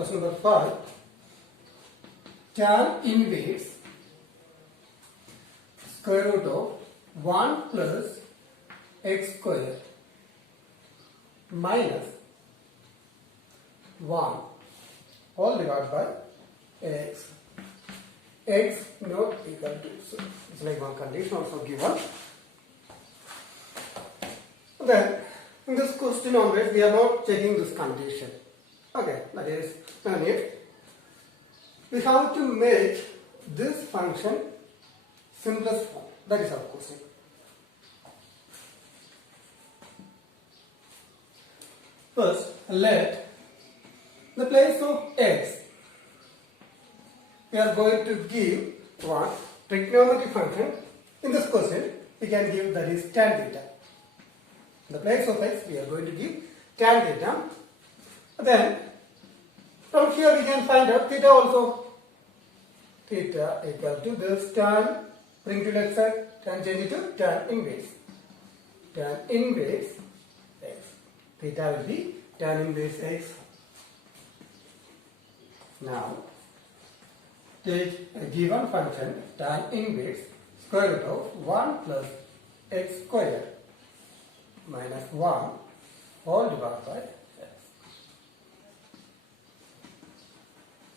Question number 5. Tan inverse square root of 1 plus x square minus 1 all divided by x. X not equal to, so it's like one condition also given. Then in this question onwards we are not checking this condition. Okay, that is done it. We have to make this function simplest form. That is our question. First, let the place of x we are going to give one trigonometric function. In this question, we can give that is tan theta. In the place of x, we are going to give tan theta. Then, from here we can find out theta also. Theta equal to this tan, bring to left side, tan change to tan inverse. Tan inverse x. Theta will be tan inverse x. Now, take a given function tan inverse square root of 1 plus x square minus 1 all divided by x.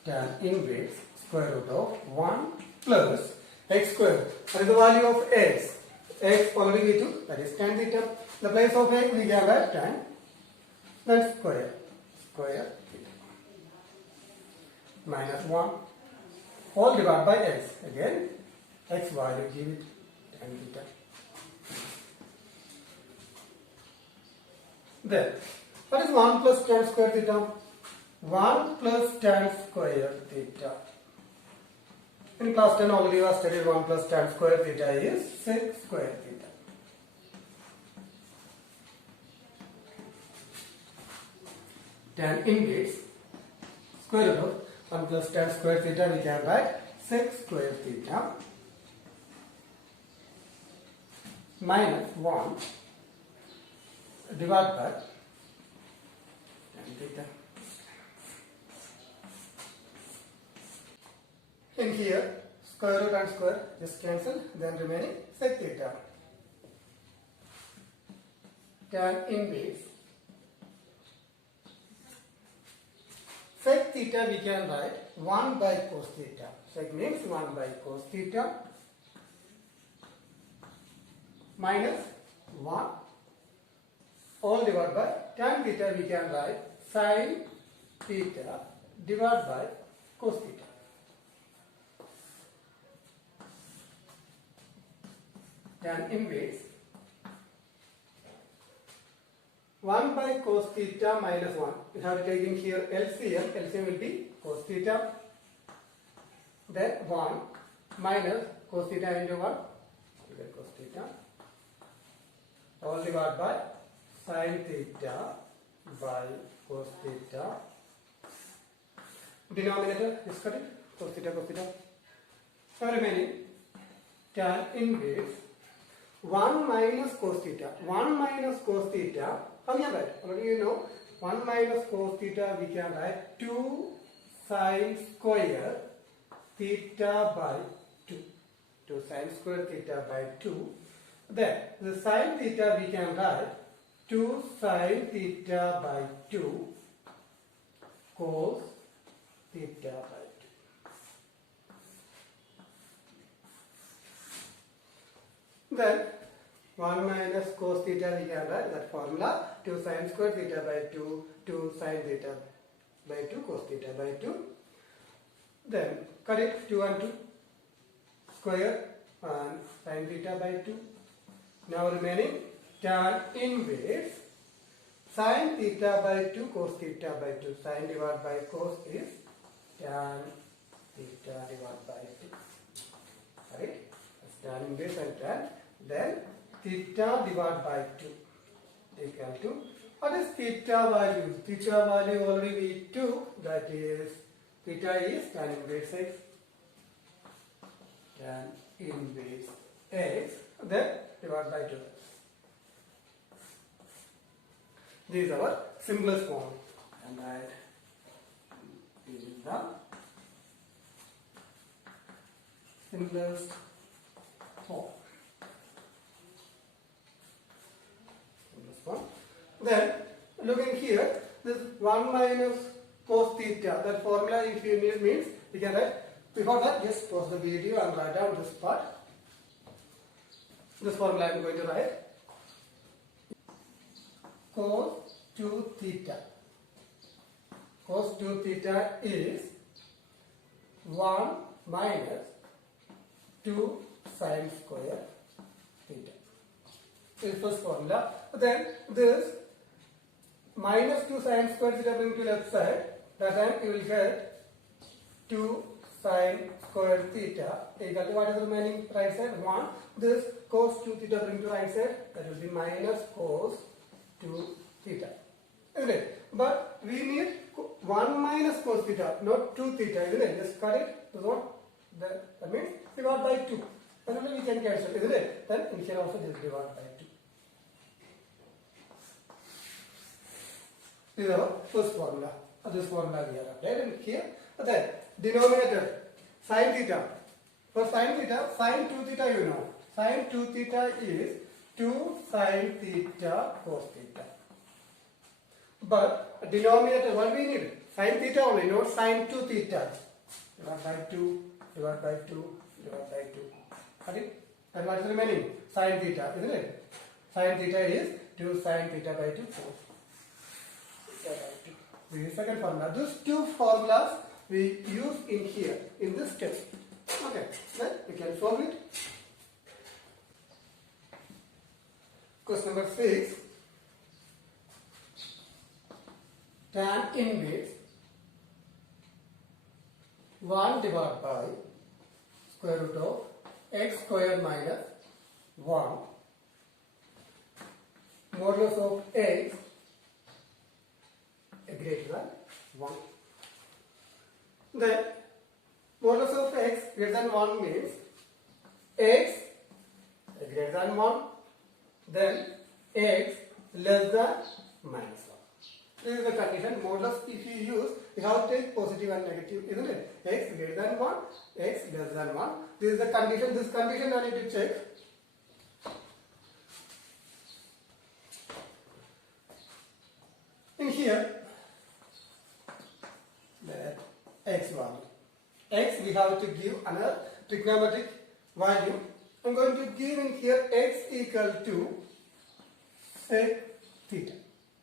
Tan inverse square root of 1 plus x square. What is the value of x? X already we took, that is tan theta. The place of x we can write tan, then square theta minus 1 all divided by x. Again, x value give it tan theta. Then, what is 1 plus tan square theta? 1 plus tan square theta. In class 10 already was studied 1 plus tan square theta is sec square theta. Tan inverse square root of 1 plus tan square theta we can write sec square theta minus 1 divided by tan theta. In here, square root and square just cancel, then remaining sec theta. Tan inverse sec theta we can write 1 by cos theta. Sec means 1 by cos theta minus 1 all divided by tan theta we can write sin theta divided by cos theta. Tan inverse 1 by cos theta minus 1. We have taken here LCM. LCM will be cos theta. Then 1 minus cos theta into 1. You get cos theta. All divided by sin theta by cos theta. Denominator is correct. Cos theta, cos theta. So remaining tan inverse 1 minus cos theta. 1 minus cos theta. How can I write? Already you know 1 minus cos theta we can write 2 sin square theta by 2. 2 sin square theta by 2. Then the sin theta we can write 2 sin theta by 2 cos theta by 2. Then 1 minus cos theta we can write that formula 2 sin square theta by 2, 2 sin theta by 2 cos theta by 2. Then cut it 2 and 2 square and sin theta by 2. Now remaining tan inverse sin theta by 2 cos theta by 2. Sin divided by cos is tan theta divided by 2. Right? That's tan inverse and tan. Then theta divided by 2 equal to, what is theta value? Theta value already we took, that is theta is tan inverse x. Tan inverse x, then divided by 2. This is our simplest form. And that This is the simplest form. Then looking here, this 1 minus cos theta, that formula if you need means we can write. Before that, just pause the video and write down this part. This formula I am going to write. Cos 2 theta. Cos 2 theta is 1 minus 2 sine square theta. This is first formula. Then this minus 2 sine square theta bring to left side. That time you will get 2 sine square theta equal to what is the remaining right side? 1. This cos 2 theta bring to right side. That will be minus cos 2 theta. Isn't it? But we need 1 minus cos theta, not 2 theta, isn't it? Just cut it. This one. That means divide by 2. Then only we can cancel, isn't it? Then we can also just divide by 2. This is our first formula. This formula we have applied and here. Then denominator sin theta. For sin theta, sin 2 theta you know. Sin 2 theta is 2 sin theta cos theta. But denominator, what we need? Sin theta only, not sin 2 theta. Divide by 2, divide by 2, divide by 2. Got it? And what is remaining? Sin theta, isn't it? Sin theta is 2 sin theta by 2, 4. Theta by 2. This is second formula. These two formulas we use in here, in this step. Okay, then we can solve it. Question number 6. Tan inverse 1 divided by square root of x square minus 1 modulus of x greater than 1. Then modulus of x greater than 1 means x greater than 1, then x less than minus 1. This is the condition. Modulus if you use, you have to take positive and negative, isn't it? X greater than 1, x less than 1. This is the condition. This condition I need to check. In here, the x value. X we have to give another trigonometric value. I am going to give in here x equal to sec theta.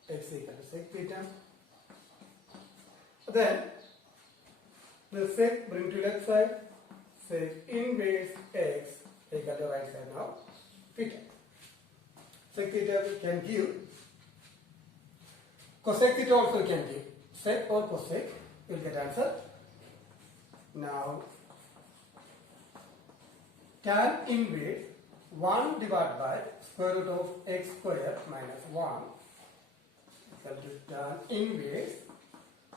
X equal to sec theta. Then the sec bring to left side, sec inverse x equal to right side now theta. Sec theta we can give. Cosec theta also we can give. Sec or cosec, you will get answer. Now tan inverse 1 divided by square root of x square minus 1 equal to tan inverse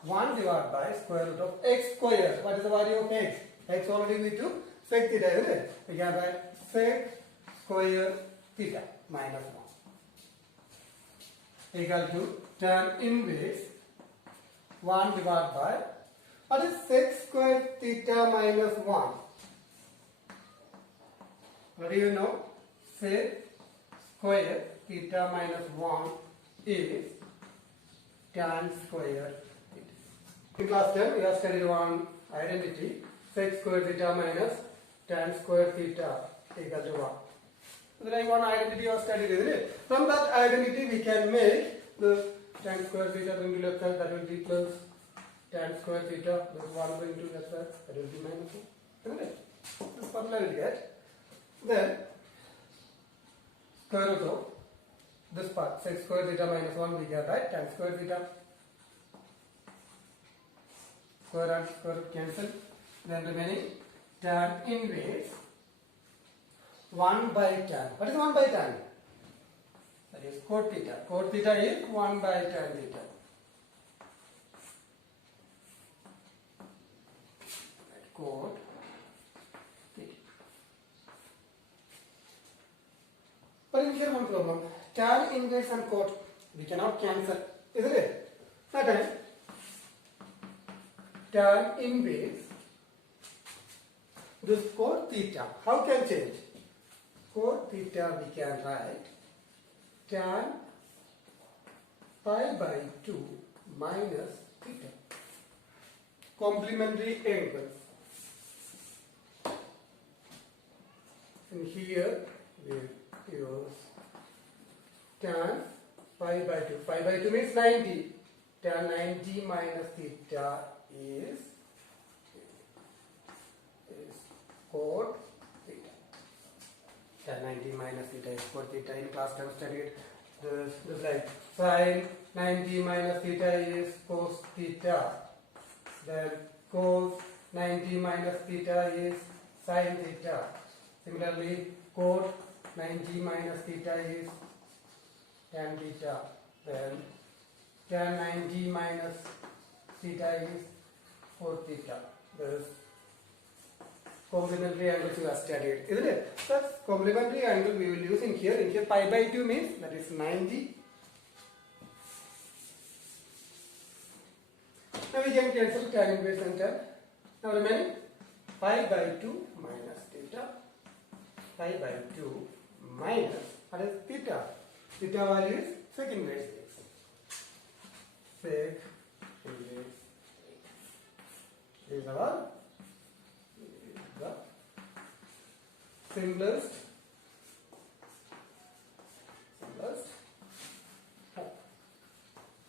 1 divided by square root of x square. What is the value of x? X already we took sec theta, isn't it? We can write sec square theta minus 1 equal to tan inverse 1 divided by, what is sec square theta minus 1? What do you know? Sec square theta minus 1 is tan square theta. In class 10 we have studied one identity, sec square theta minus tan square theta equal to 1. So like one identity was studied, isn't it? From that identity we can make the tan square theta going to left side, that will be plus tan square theta plus 1 going to left side, that will be minus 1, isn't it? This formula will get. Then square root of this part, sec square theta minus 1 we get, right? Tan square theta. Square and square root cancel. Then remaining tan inverse 1 by tan. What is 1 by tan? That is cot theta. Cot theta is 1 by tan theta. Cot theta. But in here one problem. Tan inverse and cot we cannot cancel, isn't it? That time tan inverse this cot theta. How can change? Cot theta we can write tan pi by 2 minus theta. Complementary angles. And here we use tan pi by 2. Pi by 2 means 90. Tan 90 minus theta is cot theta. Tan 90 minus theta is cot theta. In class 10 studied this like sin 90 minus theta is cos theta. Then cos 90 minus theta is sin theta. Similarly, cot 90 minus theta is tan theta. Then tan 90 minus theta is 4 theta. This complementary angles you have studied, isn't it? That's complementary angle we will use in here. In here, pi by 2 means that is 90. Now we can cancel tan inverse and tan. Now remaining pi by 2 minus theta. Pi by 2 minus, what is theta? Theta value is sec inverse x. Sec inverse x. This is our the simplest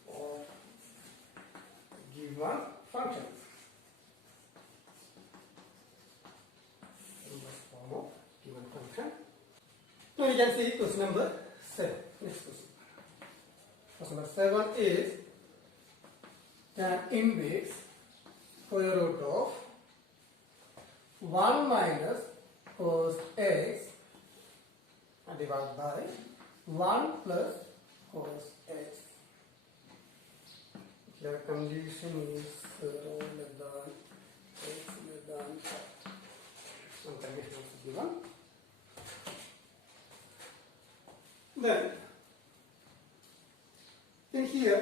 of given functions. Simplest form of given function. Now we can see question number 7. Next question. Question number 7 is tan inverse square root of 1 minus cos x divided by 1 plus cos x. Here condition is 0 less than x less than 5. One condition is given. Then in here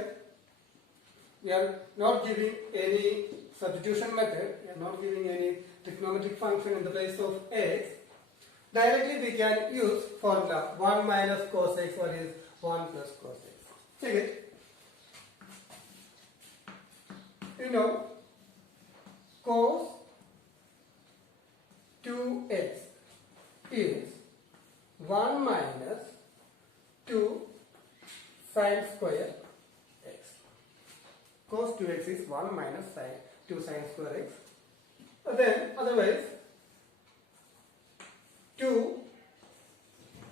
we are not giving any substitution method, we are not giving any trigonometric function in the place of x. Directly we can use formula 1 minus cos x, or is 1 plus cos x. Check it. You know, cos 2x is 1 minus 2 sin square x. Cos 2x is 1 minus 2 sin square x. Then otherwise 2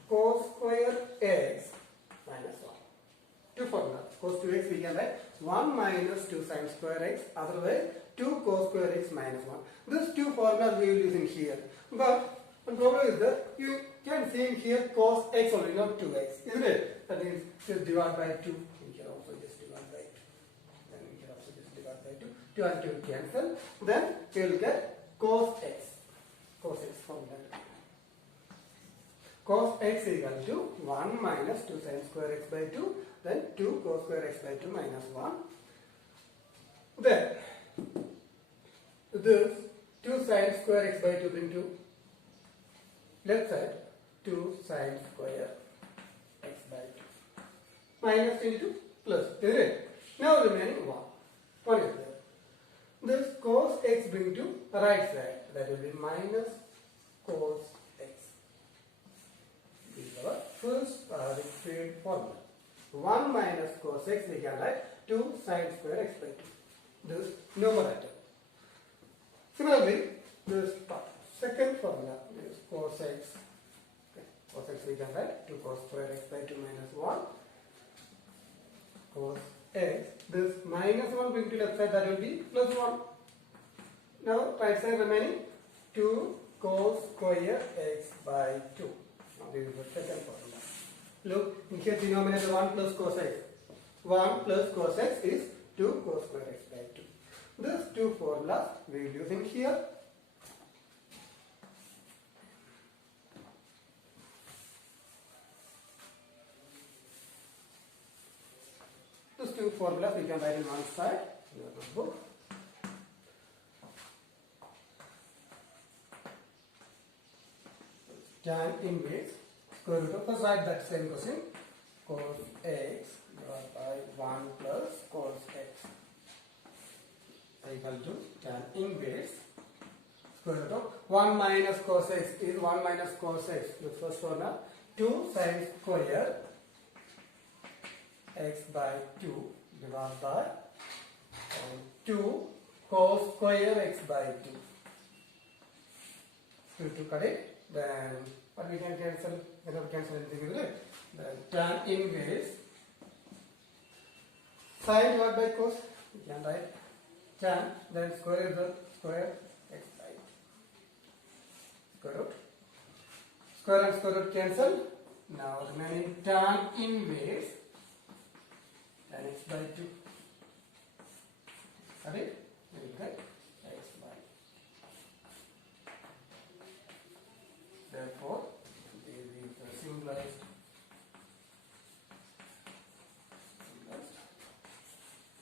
cos square x minus 1. Two formulas. Cos 2x we can write 1 minus 2 sin square x. Otherwise 2 cos square x minus 1. These two formulas we will use in here. But the problem is that you can see in here cos x only, not 2x, isn't it? That means just divide by 2. In here also just divide by 2. Then in here also just divide by 2. 2 and 2 cancel. Then we will get cos x. Cos x formula. Cos x equal to 1 minus 2 sin square x by 2. Then 2 cos square x by 2 minus 1. Then this 2 sin square x by 2 bring to left side, 2 sin square x by 2 minus into plus, isn't it? Now remaining 1. 1 is there. This cos x bring to right side, that will be minus cos x. This is our first field formula. 1 minus cos x we can write 2 sin square x by 2. This numerator. Similarly, this part. Second formula is cos x. Okay. Cos x we can write 2 cos square x by 2 minus 1. Cos x. This minus 1 bring to left side, that will be plus 1. Now right side remaining 2 cos square x by 2. Now this is the second formula. Look, in here denominator 1 plus cos x. 1 plus cos x is 2 cos square x by 2. These two formulas we will use in here. These two formulas we can write in one side in your notebook. tan inverse square root of, let's write that same question, cos x divided by 1 plus cos x equal to tan inverse square root of 1 minus cos x is 1 minus cos x. The first one, 2 sin square x by 2 divided by 2 cos square x by 2. So to cut it, then what we can cancel? We cannot cancel anything, isn't it? Then tan inverse sin divided by cos. We can write tan, then square is the square x by 2. Square root. Square and square root cancel. Now remaining tan inverse tan x by 2. Got it? We get x by 2. Therefore, this is the symbolized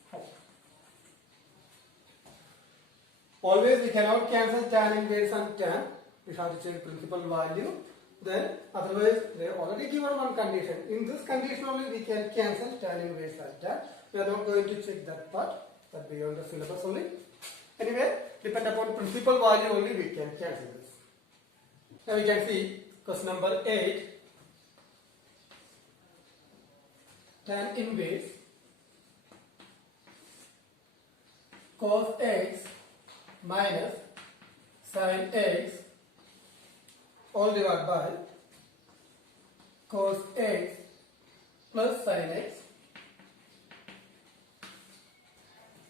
form. Always we cannot cancel tan inverse and tan. We have to check principal value. Then otherwise they are already given one condition. In this condition only we can cancel tan inverse and tan. We are not going to check that part. That beyond the syllabus only. Anyway, depend upon principal value only we can cancel this. Now we can see question number 8. Tan inverse cos x minus sin x all divided by cos x plus sin x.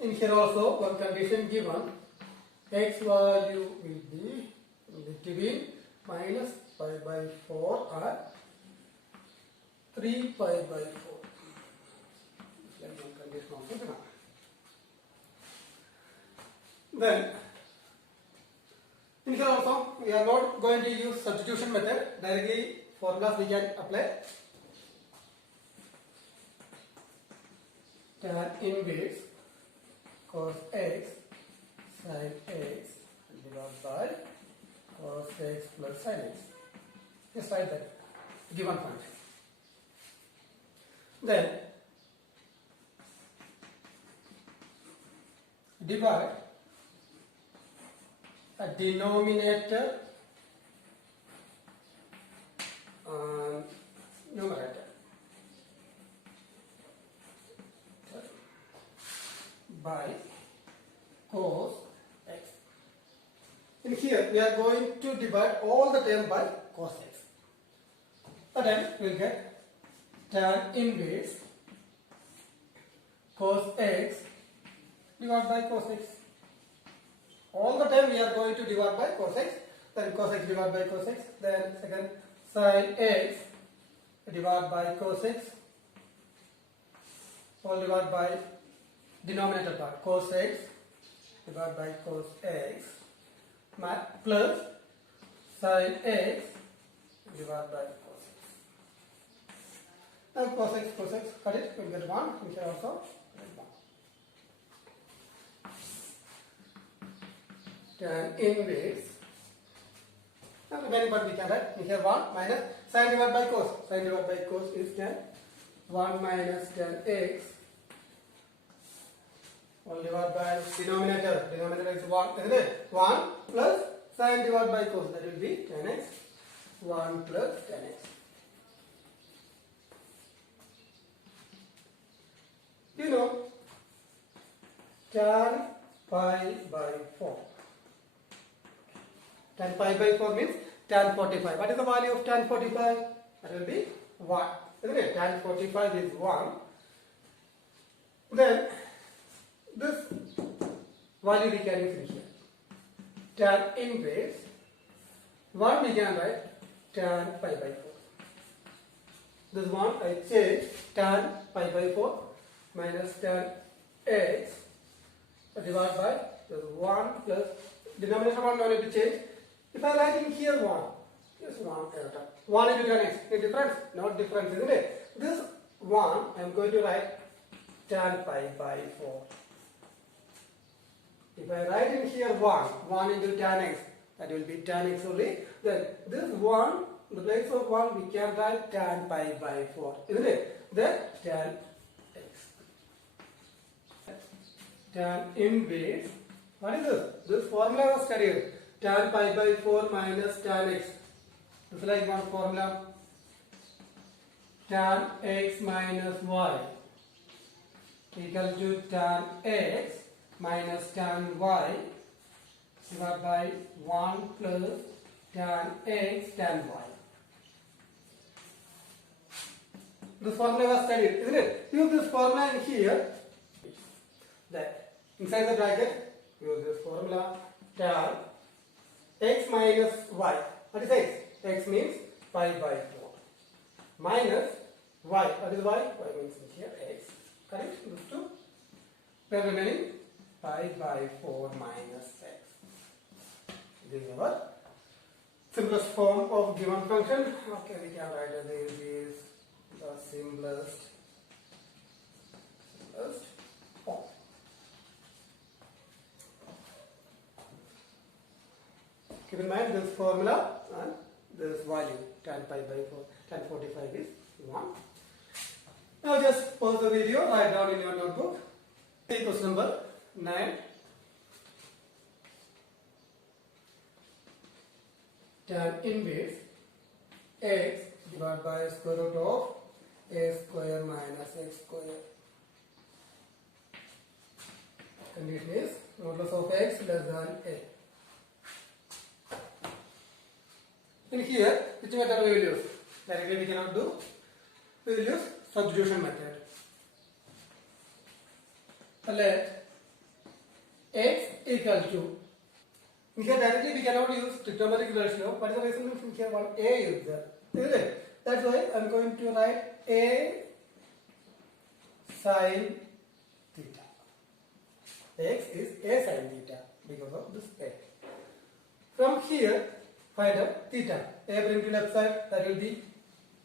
In here also one condition given, x value will be between minus pi by 4 or 3 pi by 4. Like one condition also given. Then in here also we are not going to use substitution method. Directly formulas we can apply. Tan inverse cos x sin x divided by cos x plus sin x. Just write that given function. Then divide a denominator and numerator by cos x. In here we are going to divide all the term by cos x. So then we will get tan inverse cos x divided by cos x. All the time we are going to divide by cos x. Then cos x divided by cos x. Then second sin x divided by cos x. All divided by denominator part cos x divided by cos x plus sin x divided by cos x. Now cos x, cut it, we will get 1. We can also get 1. Tan inverse. Now remaining part we can write. We have 1 minus sin divided by cos. Sin divided by cos is tan 1 minus tan x. All divided by denominator. Denominator is 1, isn't it? 1 plus sin divided by cos. That will be tan x. 1 plus tan x. You know, tan pi by 4. Tan pi by 4 means tan 45. What is the value of tan 45? That will be 1. Isn't it? Tan 45 is 1. Then this value we can use in here. Tan inverse 1 we can write tan pi by 4. This one I change tan pi by 4 minus tan x divided by this 1 plus denominator 1 no need to change. If I write in here 1, just 1 into tan x, any difference? Not difference, isn't it? This 1 I am going to write tan pi by 4. If I write in here 1 into tan x, that will be tan x only. Then this 1 In the place of 1 we can write tan pi by 4, isn't it? Then tan x. Tan inverse. What is this? This formula was studied. Tan pi by 4 minus tan x. It's like one formula. Tan x minus y equal to tan x minus tan y divided by 1 plus tan x tan y. This formula was studied, isn't it? Use this formula in here. That inside the bracket, use this formula. Tan x minus y. What is x? X means pi by 4. Minus y. What is y? Y means in here x. Correct? These two. Then remaining pi by 4 minus x. This is our simplest form of given function. Okay, we can write as this is the simplest form. Keep in mind this formula and this value tan pi by 4, tan 45 is 1. Now just pause the video, write down in your notebook. Question number 9. Tan inverse x divided by square root of a square minus x square. Condition is modulus of x less than a. In here, which method we will use? Directly we cannot do. We will use substitution method. Let x equal to. In here directly we cannot use trigonometric ratio. What is the reason? In here one a is there. Isn't it? That's why I am going to write a sin theta. X is a sin theta because of this a. From here, find out theta. A bring to left side, that will be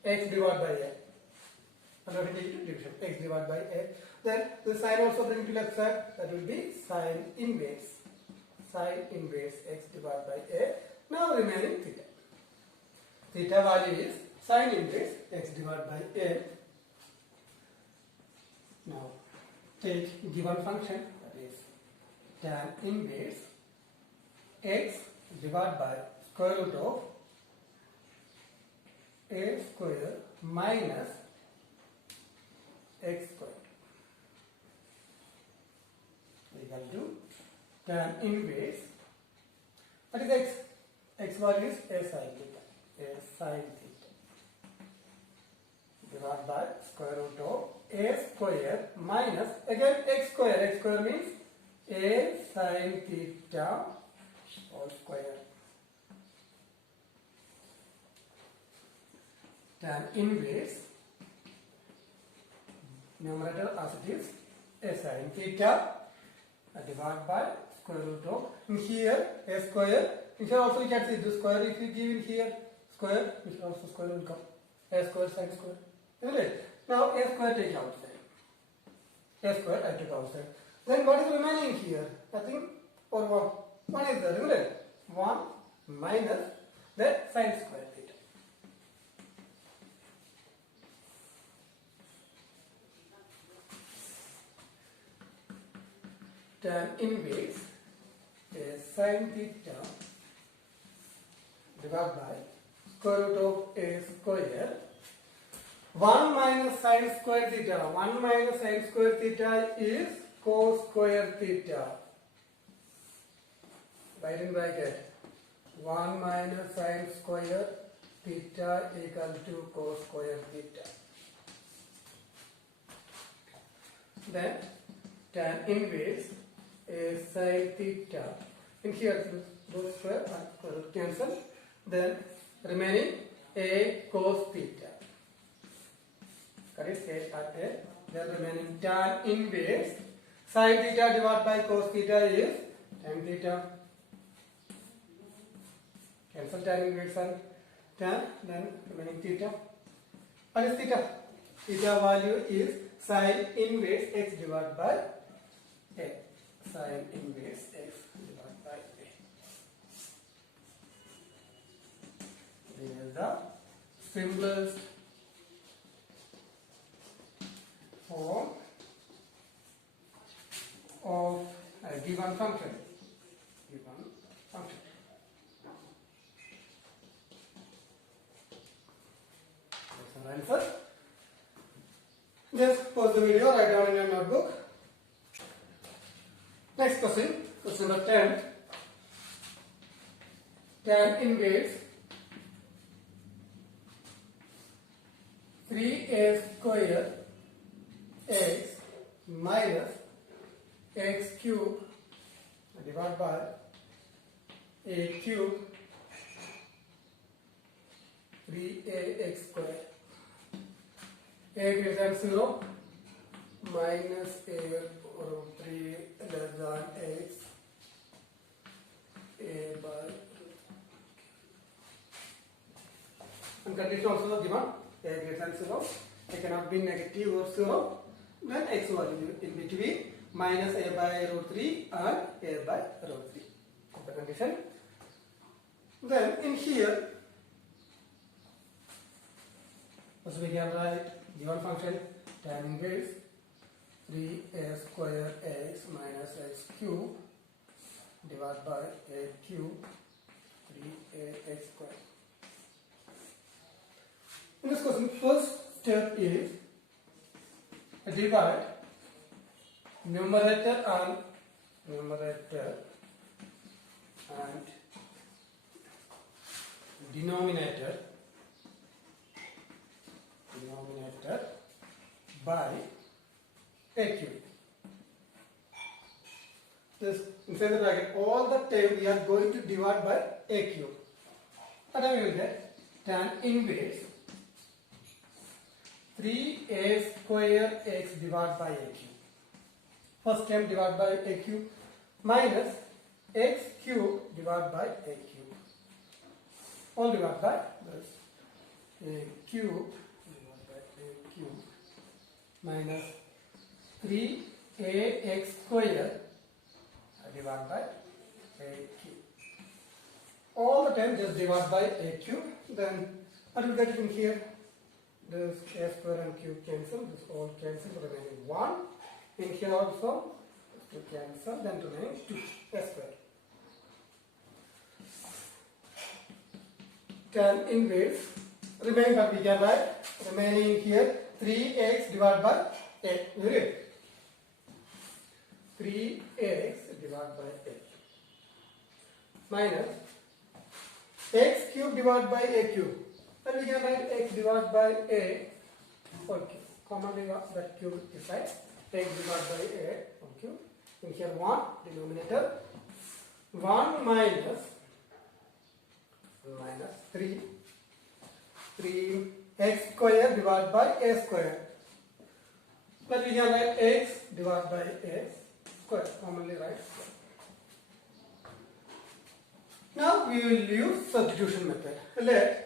x divided by a. And what is the division? X divided by a. Then the sine also bring to left side, that will be sine inverse. Sine inverse x divided by a. Now remaining theta. Theta value is sine inverse x divided by a. Now take given function, that is tan inverse x divided by square root of a square minus x square equal to tan inverse. What is x? X value is a sin theta. A sin theta divided by square root of a square minus again x square. X square means a sin theta whole square. Tan inverse numerator as it is a sin theta divided by square root of, in here a square, in here also you can see this square. If you give in here square, this also square will come. A square sin square, isn't it? Now a square take outside. A square I took outside. Then what is remaining here? Nothing or 1. 1 is there, isn't it? 1 minus the sin square theta. Tan inverse is sin theta divided by square root of a square. 1 minus sin square theta. 1 minus sin square theta is cos square theta. Write in bracket. 1 minus sin square theta equal to cos square theta. Then tan inverse is sin theta. In here, those square and cancel. Then remaining a cos theta. Correct? A at a. Then remaining tan inverse sin theta divided by cos theta is tan theta. Cancel tan inverse and tan. Then remaining theta. What is theta? Theta value is sin inverse x divided by a. Sin inverse x divided by a. This is the simplest form of a given function. Given function. That's our answer. Just pause the video, write down in your notebook. Next question, question number 10. Tan inverse 3a square x minus x cube divided by a cube 3ax square. A greater than 0 minus a root 3 less than x a by and condition also given a greater than 0. It cannot be negative or 0. Then x value in between minus a by root 3 and a by root 3. The condition. Then in here, also we can write given function tan inverse 3a square x minus x cube divided by a cube 3ax square. In this question, first step is divide numerator and denominator by a cube. This inside the bracket, all the term we are going to divide by a cube. And then we will get tan inverse 3a square x divided by a cube. First term divided by a cube minus x cube divided by a cube. All divided by this a cube divided by a cube minus 3ax square divided by a cube. All the time just divide by a cube. Then what will get it in here? This a square and cube cancel. This all cancel. Remaining 1. In here also to cancel. Then remaining 2 a square. Tan inverse. Remaining what we can write. Remaining here 3x divided by a. Very 3x divided by a minus x cube divided by a cube. And we can write x divided by a whole cube. Commonly that cube is right. X divided by a whole cube. In here 1 denominator 1 minus 3 x square divided by a square. But we can write x divided by a square. Commonly write square. Now we will use substitution method. Let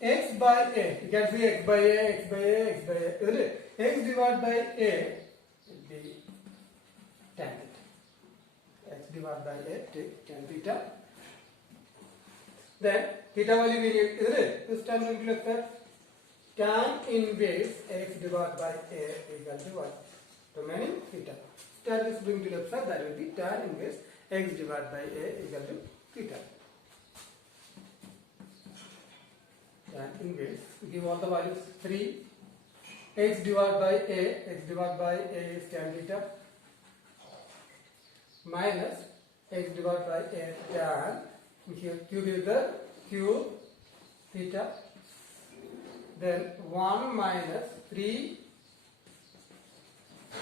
x by a, you can see x by a, x by a, x by a, isn't it? X divided by a will be tan theta. X divided by a, take tan theta. Then theta value we need, isn't it? This tan will be like that. Tan inverse x divided by a equal to what? Remaining theta. Tan is going to left side, that will be tan inverse x divided by a equal to theta. Tan inverse, give all the values 3 x divided by a is tan theta minus x divided by a tan, here cube is the cube theta, then 1 minus 3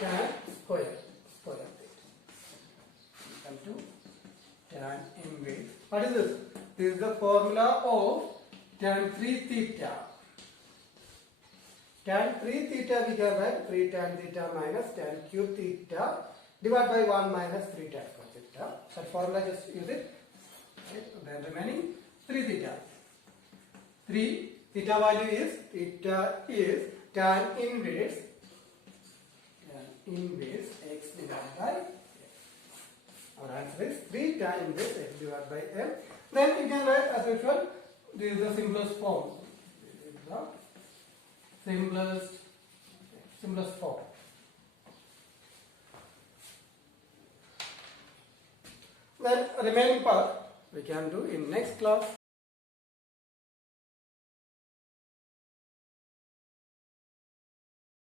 tan square theta equal to tan inverse. What is this? This is the formula of tan 3 theta. Tan 3 theta we can write 3 tan theta minus tan cube theta divided by 1 minus 3 tan square theta. That formula, just use it. Okay. Then remaining 3 theta. 3 theta value is tan inverse x divided by m. Our answer is 3 tan inverse x divided by m. Then you can write as usual. This is the simplest form. the simplest form. Then remaining part we can do in next class.